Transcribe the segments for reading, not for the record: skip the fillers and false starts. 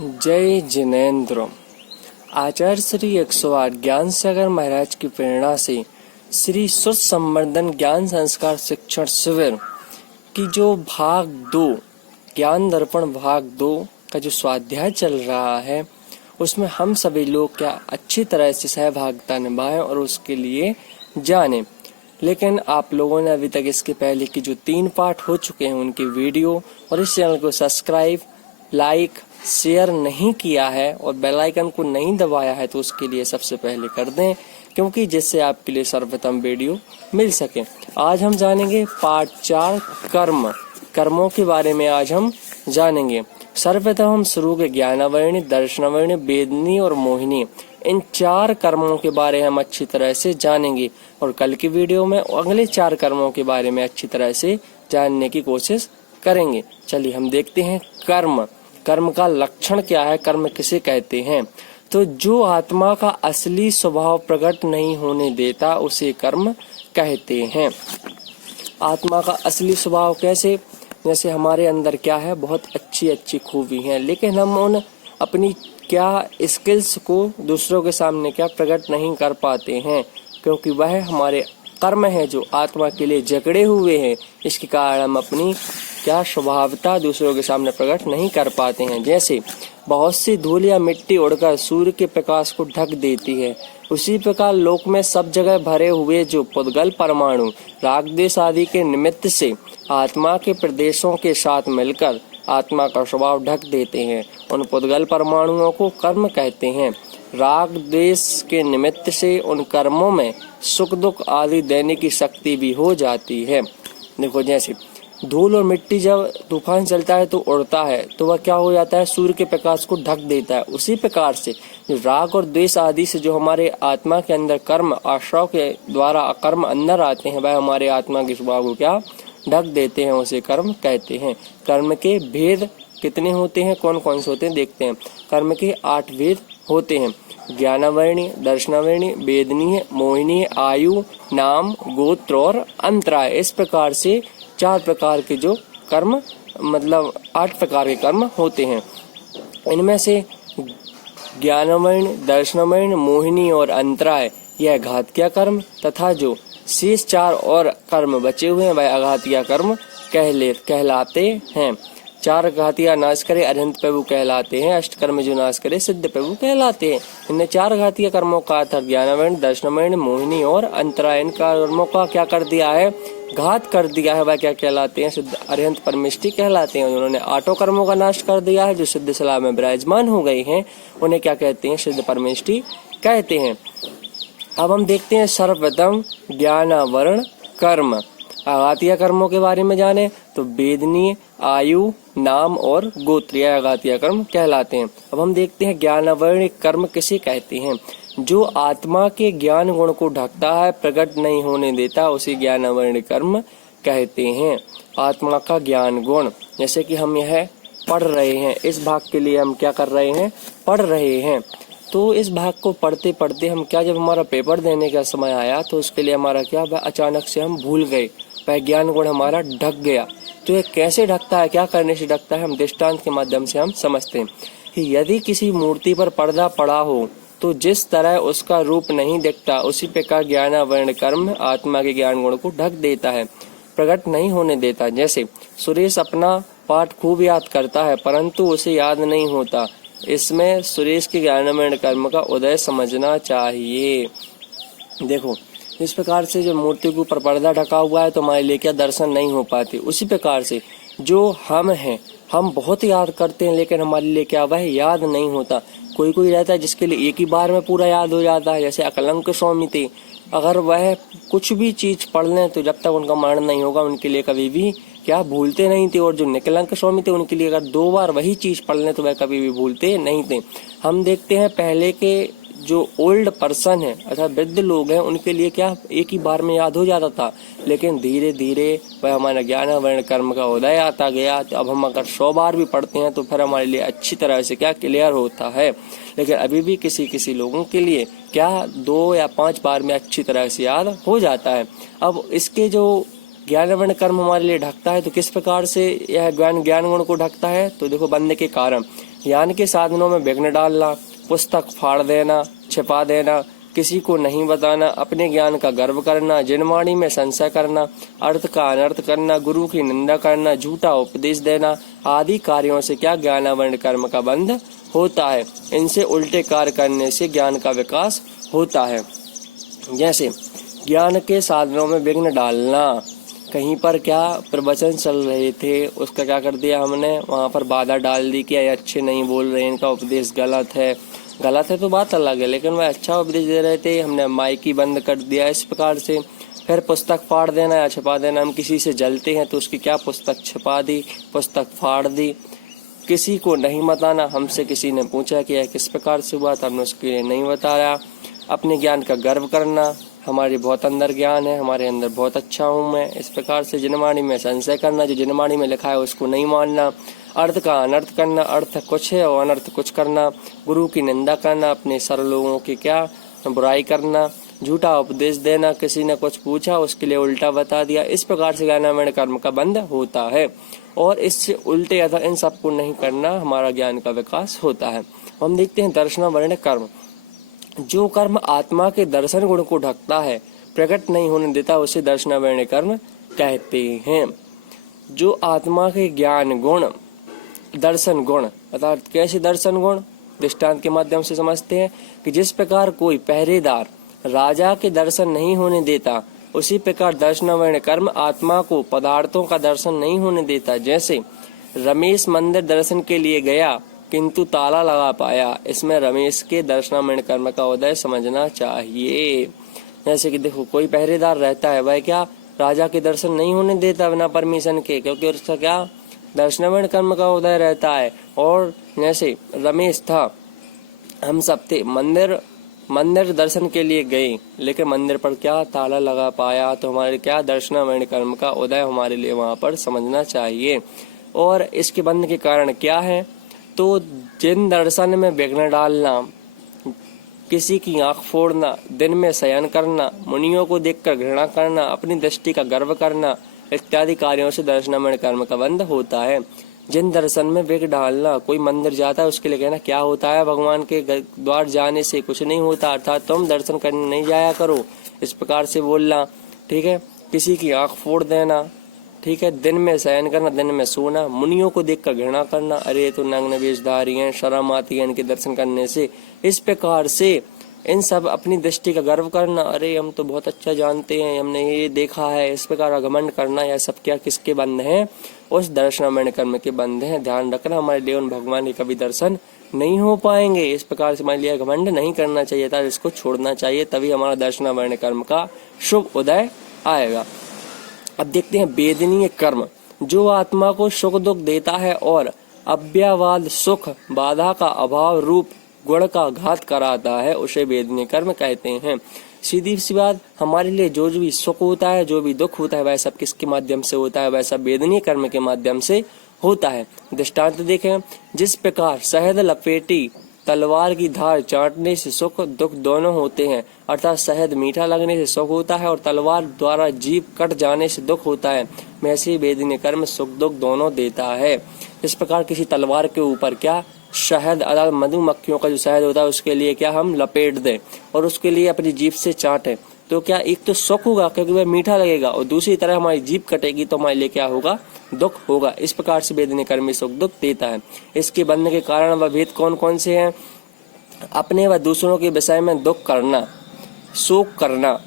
जय जिनेन्द्र। आचार्य श्री 108 ज्ञान सागर महाराज की प्रेरणा से श्री सुर संवर्धन ज्ञान संस्कार शिक्षण शिविर की जो भाग 2 ज्ञान दर्पण भाग 2 का जो स्वाध्याय चल रहा है, उसमें हम सभी लोग क्या अच्छी तरह से सहभागिता निभाएं और उसके लिए जानें। लेकिन आप लोगों ने अभी तक इसके पहले की जो 3 पार्ट हो चुके हैं उनकी वीडियो और इस चैनल को सब्सक्राइब, लाइक, शेयर नहीं किया है और बेल आइकन को नहीं दबाया है, तो उसके लिए सबसे पहले कर दें, क्योंकि जिससे आपके लिए सर्वप्रथम वीडियो मिल सके। आज हम जानेंगे पार्ट 4 कर्मों के बारे में आज हम जानेंगे। सर्वप्रथम हम शुरू के ज्ञानावरणी, दर्शनावरणी, वेदनी और मोहिनी, इन 4 कर्मों के बारे में हम अच्छी तरह से जानेंगे और कल की वीडियो में अगले 4 कर्मों के बारे में अच्छी तरह से जानने की कोशिश करेंगे। चलिए हम देखते हैं कर्म का लक्षण क्या है, कर्म किसे कहते हैं। तो जो आत्मा का असली स्वभाव प्रकट नहीं होने देता उसे कर्म कहते हैं। आत्मा का असली स्वभाव कैसे? जैसे हमारे अंदर क्या है, बहुत अच्छी खूबी है, लेकिन हम उन अपनी क्या स्किल्स को दूसरों के सामने क्या प्रकट नहीं कर पाते हैं, क्योंकि वह हमारे कर्म है जो आत्मा के लिए जकड़े हुए हैं। इसके कारण हम अपनी क्या स्वभावता दूसरों के सामने प्रकट नहीं कर पाते हैं। जैसे बहुत सी धूल या मिट्टी उड़कर सूर्य के प्रकाश को ढक देती है, उसी प्रकार लोक में सब जगह भरे हुए जो पुद्गल परमाणु राग द्वेष आदि के निमित्त से आत्मा के प्रदेशों के साथ मिलकर आत्मा का स्वभाव ढक देते हैं, उन पुद्गल परमाणुओं को कर्म कहते हैं। राग द्वेष के निमित्त से उन कर्मों में सुख दुख आदि देने की शक्ति भी हो जाती है। देखो, जैसे धूल और मिट्टी जब तूफान चलता है तो उड़ता है, तो वह क्या हो जाता है, सूर्य के प्रकाश को ढक देता है। उसी प्रकार से जो राग और द्वेष आदि से जो हमारे आत्मा के अंदर कर्म आश्रव के द्वारा कर्म अंदर आते हैं, वह हमारे आत्मा के स्वभाव को क्या ढक देते हैं, उसे कर्म कहते हैं। कर्म के भेद कितने होते हैं, कौन कौन से होते हैं, देखते हैं। कर्म के 8 भेद होते हैं। ज्ञानावरणी, दर्शनावरणी, वेदनीय, मोहिनी, आयु, नाम, गोत्र और अंतराय। इस प्रकार से 4 प्रकार के जो कर्म, मतलब 8 प्रकार के कर्म होते हैं। इनमें से ज्ञानावरणी, दर्शनावरणी, मोहिनी और अंतराय यह घातिया कर्म तथा जो शेष 4 और कर्म बचे हुए हैं वह अघातिया कर्म कहलाते हैं। 4 घातिया नाश करे अरिहंत प्रभु कहलाते हैं, अष्टकर्म जो नाश करे सिद्ध प्रभु कहलाते हैं। इनने 4 घातिया कर्मों का अर्थ ज्ञानावरण, दर्शनावरण, मोहिनी और अंतराय, इन कर्मों का क्या कर दिया है, घात कर दिया है। वह क्या कहलाते हैं, सिद्ध अरिहंत परमेष्टि कहलाते हैं। उन्होंने 8 कर्मों का नाश कर दिया है, जो सिद्ध सलाह में विराजमान हो गए हैं, उन्हें क्या कहते हैं, सिद्ध परमेष्टि कहते हैं। अब हम देखते हैं सर्वप्रथम ज्ञानावरण कर्म। आघातिया कर्मों के बारे में जाने तो वेदनीय, आयु, नाम और गोत्र आघातिया कर्म कहलाते हैं। अब हम देखते हैं ज्ञानावरण कर्म किसे कहते हैं। जो आत्मा के ज्ञान गुण को ढकता है, प्रकट नहीं होने देता, उसे ज्ञानावरण कर्म कहते हैं। आत्मा का ज्ञान गुण, जैसे कि हम यह पढ़ रहे हैं, इस भाग के लिए हम क्या कर रहे हैं, पढ़ रहे हैं। तो इस भाग को पढ़ते पढ़ते हम क्या, जब हमारा पेपर देने का समय आया तो उसके लिए हमारा क्या, अचानक से हम भूल गए, वह ज्ञान गुण हमारा ढक गया। तो ये कैसे ढकता है, क्या करने से ढकता है, हम दृष्टांत के माध्यम से हम समझते हैं कि यदि किसी मूर्ति पर पर्दा पड़ा हो तो जिस तरह उसका रूप नहीं दिखता, उसी प्रकार ज्ञानावरण कर्म आत्मा के ज्ञान गुण को ढक देता है, प्रकट नहीं होने देता। जैसे सुरेश अपना पाठ खूब याद करता है परंतु उसे याद नहीं होता, इसमें सुरेश के ज्ञानावरण कर्म का उदय समझना चाहिए। देखो, इस प्रकार से जो मूर्ति के ऊपर पर्दा ढका हुआ है तो हमारे लिए क्या दर्शन नहीं हो पाते। उसी प्रकार से जो हम हैं, हम बहुत याद करते हैं लेकिन हमारे लिए क्या, वह याद नहीं होता। कोई रहता है जिसके लिए एक ही बार में पूरा याद हो जाता है, जैसे अकलंक स्वामी थे। अगर वह कुछ भी चीज पढ़ लें तो जब तक उनका मरण नहीं होगा उनके लिए कभी भी क्या भूलते नहीं थे। और जो निकलंक स्वामी थे उनके लिए अगर 2 बार वही चीज पढ़ लें तो वह कभी भी भूलते नहीं थे। हम देखते हैं पहले के जो ओल्ड पर्सन है अर्थात वृद्ध लोग हैं, उनके लिए क्या एक ही बार में याद हो जाता था, लेकिन धीरे धीरे वह हमारा ज्ञानावरण कर्म का उदय आता गया। तो अब हम अगर 100 बार भी पढ़ते हैं तो फिर हमारे लिए अच्छी तरह से क्या क्लियर होता है। लेकिन अभी भी किसी लोगों के लिए क्या 2 या 5 बार में अच्छी तरह से याद हो जाता है। अब इसके जो ज्ञान वर्ण कर्म हमारे लिए ढकता है। तो किस प्रकार से यह ज्ञान गुण को ढकता है? तो देखो, बंध के कारण ज्ञान के साधनों में विघ्न डालना, पुस्तक फाड़ देना, छिपा देना, किसी को नहीं बताना, अपने ज्ञान का गर्व करना, जिनवाणी में संशय करना, अर्थ का अनर्थ करना, गुरु की निंदा करना, झूठा उपदेश देना आदि कार्यों से क्या ज्ञान वर्ण कर्म का बंध होता है। इनसे उल्टे कार्य करने से ज्ञान का विकास होता है। जैसे ज्ञान के साधनों में विघ्न डालना, कहीं पर क्या प्रवचन चल रहे थे, उसका क्या कर दिया हमने, वहाँ पर बाधा डाल दी कि ये अच्छे नहीं बोल रहे, इनका उपदेश गलत है। गलत है तो बात अलग है, लेकिन वह अच्छा उपदेश दे रहे थे, हमने माइक ही बंद कर दिया इस प्रकार से। फिर पुस्तक फाड़ देना या छिपा देना, हम किसी से जलते हैं तो उसकी क्या पुस्तक छिपा दी, पुस्तक फाड़ दी। किसी को नहीं बताना, हमसे किसी ने पूछा कि यह किस प्रकार से हुआ, तो हमने उसके लिए नहीं बताया। अपने ज्ञान का गर्व करना, हमारे बहुत अंदर ज्ञान है, हमारे अंदर बहुत अच्छा हूँ मैं, इस प्रकार से जिनवाणी में संशय करना, जो जिनवाणी में लिखा है उसको नहीं मानना। अर्थ का अनर्थ करना, अर्थ कुछ है और अनर्थ कुछ करना। गुरु की निंदा करना, अपने सर लोगों की क्या बुराई करना। झूठा उपदेश देना, किसी ने कुछ पूछा उसके लिए उल्टा बता दिया। इस प्रकार से ज्ञान वर्ण कर्म का बंध होता है। और इससे उल्टे अथवा इन सबको नहीं करना, हमारा ज्ञान का विकास होता है। हम देखते हैं दर्शन वर्ण कर्म। जो कर्म आत्मा के दर्शन गुण को ढकता है, प्रकट नहीं होने देता, उसे दर्शन वर्ण कर्म कहते हैं। जो आत्मा के ज्ञान गुण, दर्शन गुण, अर्थात कैसे दर्शन गुण, दृष्टांत के माध्यम से समझते हैं कि जिस प्रकार कोई पहरेदार राजा के दर्शन नहीं होने देता, उसी प्रकार दर्शन वर्ण कर्म आत्मा को पदार्थों का दर्शन नहीं होने देता। जैसे रमेश मंदिर दर्शन के लिए गया किंतु ताला लगा पाया, इसमें रमेश के दर्शन वर्ण कर्म का उदय समझना चाहिए। जैसे कि देखो, कोई पहरेदार रहता है, वह क्या राजा के दर्शन नहीं होने देता बिना परमिशन के, क्योंकि उसका क्या दर्शन वर्ण कर्म का उदय रहता है। और जैसे रमेश था, हम सब थे, मंदिर दर्शन के लिए गए, लेकिन मंदिर पर क्या ताला लगा पाया, तो हमारे क्या दर्शन वर्ण कर्म का उदय हमारे लिए वहां पर समझना चाहिए। और इसके बंध के कारण क्या है, तो जिन दर्शन में विघ्न डालना, किसी की आंख फोड़ना, दिन में शयन करना, मुनियों को देखकर घृणा करना, अपनी दृष्टि का गर्व करना इत्यादि कार्यों से दर्शन वर्ण कर्म का बंध होता है। जिन दर्शन में विघ्न डालना, कोई मंदिर जाता है उसके लिए कहना क्या होता है, भगवान के द्वार जाने से कुछ नहीं होता, अर्थात तुम दर्शन करने नहीं जाया करो, इस प्रकार से बोलना। ठीक है, किसी की आंख फोड़ देना। ठीक है, दिन में शयन करना, दिन में सोना, मुनियों को देखकर घृणा करना, अरे तो नग्न वेशधारी हैं, शर्म आती है इनके दर्शन करने से। इस प्रकार से इन सब अपनी दृष्टि का गर्व करना, अरे हम तो बहुत अच्छा जानते हैं, हमने ये देखा है, इस प्रकार घमंड करना, यह सब क्या किसके बंध हैं, उस दर्शन वर्ण कर्म के बंध हैं। ध्यान रखना, हमारे लिए उन भगवान के कभी दर्शन नहीं हो पाएंगे। इस प्रकार से हमारे लिए घमंड नहीं करना चाहिए था, इसको छोड़ना चाहिए, तभी हमारा दर्शन वर्ण कर्म का शुभ उदय आएगा। अब देखते हैं वेदनीय कर्म। जो आत्मा को सुख दुख देता है और अव्ययवाद सुख बाधा का अभाव रूप गुण का घात कराता है, उसे वेदनीय कर्म कहते हैं। सीधी सी बात, हमारे लिए जो भी सुख होता है, जो भी दुख होता है, वह सब किसके माध्यम से होता है, वह सब वेदनीय कर्म के माध्यम से होता है। दृष्टांत देखें, जिस प्रकार शहद लपेटी तलवार की धार चाटने से सुख दुख दोनों होते हैं, अर्थात शहद मीठा लगने से सुख होता है और तलवार द्वारा जीभ कट जाने से दुख होता है, वैसे वेदनीय कर्म सुख दुख दोनों देता है। इस प्रकार किसी तलवार के ऊपर क्या शहद, अर्थात मधुमक्खियों का जो शहद होता है, उसके लिए क्या हम लपेट दें और उसके लिए अपनी जीभ से चाटें, तो क्या एक तो सुख होगा क्योंकि वह मीठा लगेगा, और दूसरी तरह हमारी जीभ कटेगी तो हमारे लिए क्या होगा, दुख होगा। इस प्रकार से वेदनीय कर्म सुख दुख देता है। इसके बनने के कारण वह भेद कौन कौन से हैं? अपने व दूसरों के विषय में दुख करना, शोक करना,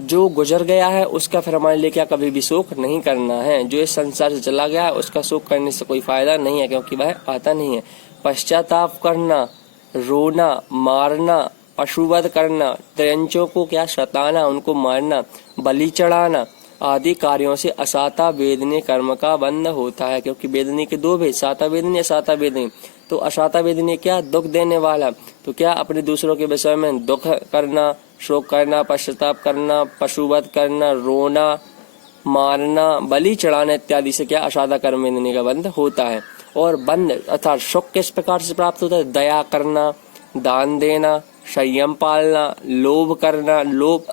जो गुजर गया है उसका फिर हमारे लिए क्या कभी भी शोक नहीं करना है। जो इस संसार से चला गया है उसका शोक करने से कोई फायदा नहीं है, क्योंकि वह आता नहीं है। पश्चाताप करना, रोना, मारना, पशुवध करना, त्रयंचों को क्या सताना, उनको मारना, बलि चढ़ाना आदि कार्यों से असाता वेदनीय कर्म का बंध होता है। क्योंकि वेदनीय के दो भेद, साता वेदनीय, असाता वेदनीय। तो असाता वेदनीय क्या, दुख देने वाला, तो क्या अपने दूसरों के विषय में दुख करना, शोक करना, पश्चाताप करना, पशुवध करना, रोना, मारना, बलि चढ़ाना इत्यादि से क्या असाता कर्म वेदनीय का बंध होता है। और बंध अर्थात सुख किस प्रकार से प्राप्त होता है? दया करना, दान देना, संयम पालना, लोभ करना, लोभ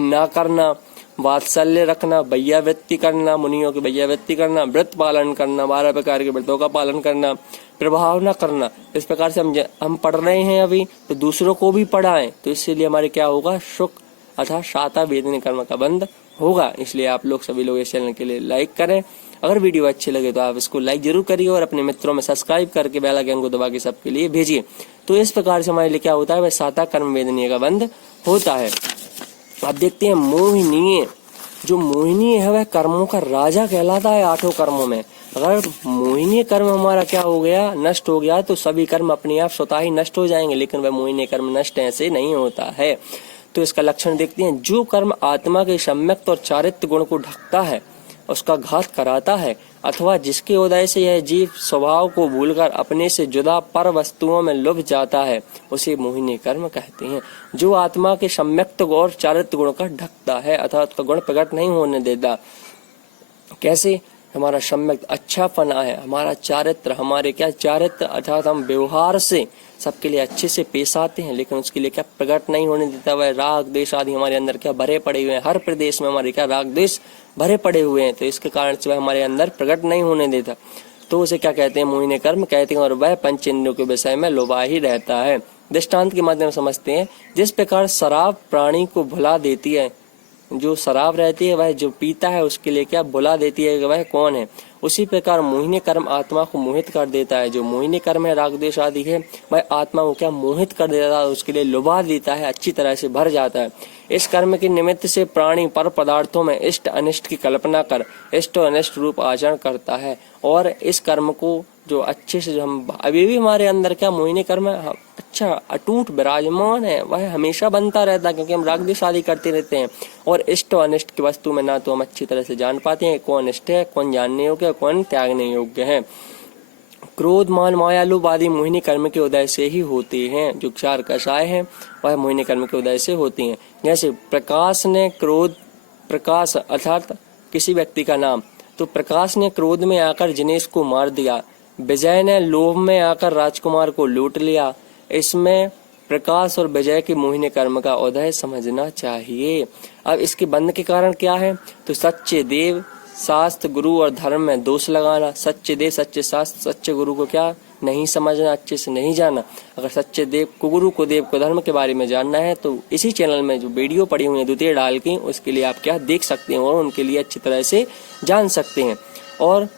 न करना, वात्सल्य रखना, भैयावृत्ति करना, मुनियों की भैयावृत्ति करना, व्रत पालन करना, 12 प्रकार के व्रतों का पालन करना, प्रभाव न करना। इस प्रकार से हम पढ़ रहे हैं अभी, तो दूसरों को भी पढ़ाएं, तो इसीलिए हमारे क्या होगा, सुख अर्थात शाता वेदनी कर्म का बंध होगा। इसलिए आप लोग सभी लोग इस चैनल के लिए लाइक करें। अगर वीडियो अच्छी लगे तो आप इसको लाइक जरूर करिए और अपने मित्रों में सब्सक्राइब करके बेल आइकन को दबा के सबके लिए भेजिए। तो इस प्रकार से हमारे लिए क्या होता है, वह साता कर्म वेदनीय का बंध होता है। अब देखते हैं मोहिनीय। जो मोहिनीय है वह कर्मों का राजा कहलाता है 8 कर्मों में। अगर मोहिनीय कर्म हमारा क्या हो गया, नष्ट हो गया, तो सभी कर्म अपने आप स्वतः ही नष्ट हो जाएंगे। लेकिन वह मोहिनीय कर्म नष्ट ऐसे नहीं होता है। तो इसका लक्षण देखते हैं। जो कर्म आत्मा के सम्यक्त और चारित्र गुण को ढकता है, उसका घात कराता है, अथवा जिसके उदय से यह जीव स्वभाव को भूलकर अपने से जुदा पर वस्तुओं में लुभ जाता है, उसे मोहिनी कर्म कहते हैं। जो आत्मा के सम्यक्त और चारित्र गुण का ढकता है अथवा उसका गुण प्रकट नहीं होने देता। कैसे? हमारा सम्यक अच्छापना है, हमारा चारित्र, हमारे क्या चारित्र अर्थात हम व्यवहार से सबके लिए अच्छे से पेश आते हैं, लेकिन उसके लिए क्या प्रकट नहीं होने देता। वह राग द्वेष आदि हमारे अंदर क्या भरे पड़े हुए हैं। हर प्रदेश में हमारे क्या राग द्वेष भरे पड़े हुए हैं, तो इसके कारण से वह हमारे अंदर प्रकट नहीं होने देता। तो उसे क्या कहते हैं, मोहिनी कर्म कहते हैं। और वह पंचेंद्रियों के विषय में लुभा ही रहता है। दृष्टांत के माध्यम से समझते हैं। जिस प्रकार शराब प्राणी को भुला देती है, जो शराब रहती है वह जो पीता है उसके लिए क्या भुला देती है कि वह कौन है, उसी प्रकार मोहिनी कर्म आत्मा को मोहित कर देता है। जो मोहिनी कर्म है, राग द्वेष आदि है, वह आत्मा को क्या मोहित कर देता है, उसके लिए लुभा देता है, अच्छी तरह से भर जाता है। इस कर्म के निमित्त से प्राणी पर पदार्थों में इष्ट अनिष्ट की कल्पना कर इष्ट और अनिष्ट रूप आचरण करता है। और इस कर्म को जो अच्छे से, जो हम अभी भी हमारे अंदर क्या मोहिनी कर्म अच्छा अटूट विराजमान है, वह हमेशा बनता रहता है, क्योंकि हम राग द्वेष आदि करते रहते हैं। और इष्ट और अनिष्ट की वस्तु में ना तो हम अच्छी तरह से जान पाते हैं कौन इष्ट है, कौन जानने योग्य है, कौन त्यागने योग्य है। क्रोध मान माया लोभ आदि मोहिनी कर्म के उदय से ही होते हैं। जो 4 कषाय हैं वह मोहिनी कर्म के उदय से होती हैं। जैसे प्रकाश ने क्रोध, प्रकाश अर्थात किसी व्यक्ति का नाम, तो प्रकाश ने क्रोध में आकर जिनेश को मार दिया। विजय ने लोभ में आकर राजकुमार को लूट लिया। इसमें प्रकाश और विजय के मोहिनी कर्म का उदय समझना चाहिए। अब इसके बंध के कारण क्या है, तो सच्चे देव, शास्त्र, गुरु और धर्म में दोष लगाना। सच्चे देव, सच्चे शास्त्र, सच्चे गुरु को क्या नहीं समझना, अच्छे से नहीं जाना। अगर सच्चे देव को, गुरु को, देव को, धर्म के बारे में जानना है तो इसी चैनल में जो वीडियो पड़ी हुई है द्वितीय डाल की, उसके लिए आप क्या देख सकते हैं और उनके लिए अच्छी तरह से जान सकते हैं। और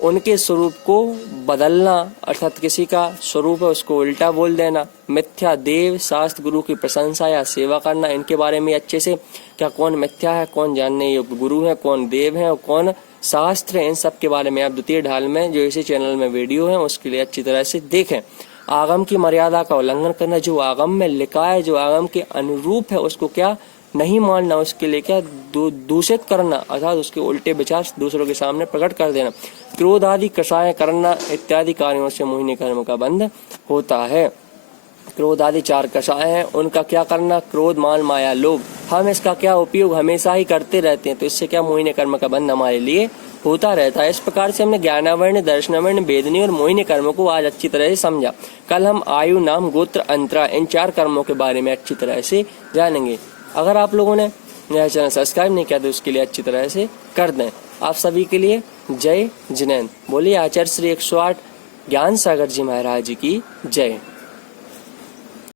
उनके स्वरूप को बदलना अर्थात किसी का स्वरूप है उसको उल्टा बोल देना, मिथ्या देव, शास्त्र, गुरु की प्रशंसा या सेवा करना, इनके बारे में अच्छे से क्या कौन मिथ्या है, कौन जानने योग्य गुरु है, कौन देव है और कौन शास्त्र है, इन सब के बारे में आप द्वितीय ढाल में जो इसी चैनल में वीडियो है उसके लिए अच्छी तरह से देखें। आगम की मर्यादा का उल्लंघन करना, जो आगम में लिखा है, जो आगम के अनुरूप है, उसको क्या नहीं मानना, उसके लिए क्या दूषित करना अर्थात उसके उल्टे विचार दूसरों के सामने प्रकट कर देना। क्रोध आदि कषाय करना इत्यादि कार्यों से मोहिनी कर्म का बंध होता है। क्रोध आदि 4 कषाय हैं, उनका क्या करना, क्रोध मान माया लोभ, हम इसका क्या उपयोग हमेशा ही करते रहते हैं, तो इससे क्या मोहिनी कर्म का बंध हमारे लिए होता रहता है। इस प्रकार से हमने ज्ञानावर्ण, दर्शनावर्ण, वेदनी और मोहिनी कर्म को आज अच्छी तरह से समझा। कल हम आयु, नाम, गोत्र, अंतरा, इन 4 कर्मों के बारे में अच्छी तरह से जानेंगे। अगर आप लोगों ने यह चैनल सब्सक्राइब नहीं किया तो उसके लिए अच्छी तरह से कर दें। आप सभी के लिए जय जिनेंद्र। बोलिए आचार्य श्री 108 ज्ञान सागर जी महाराज की जय।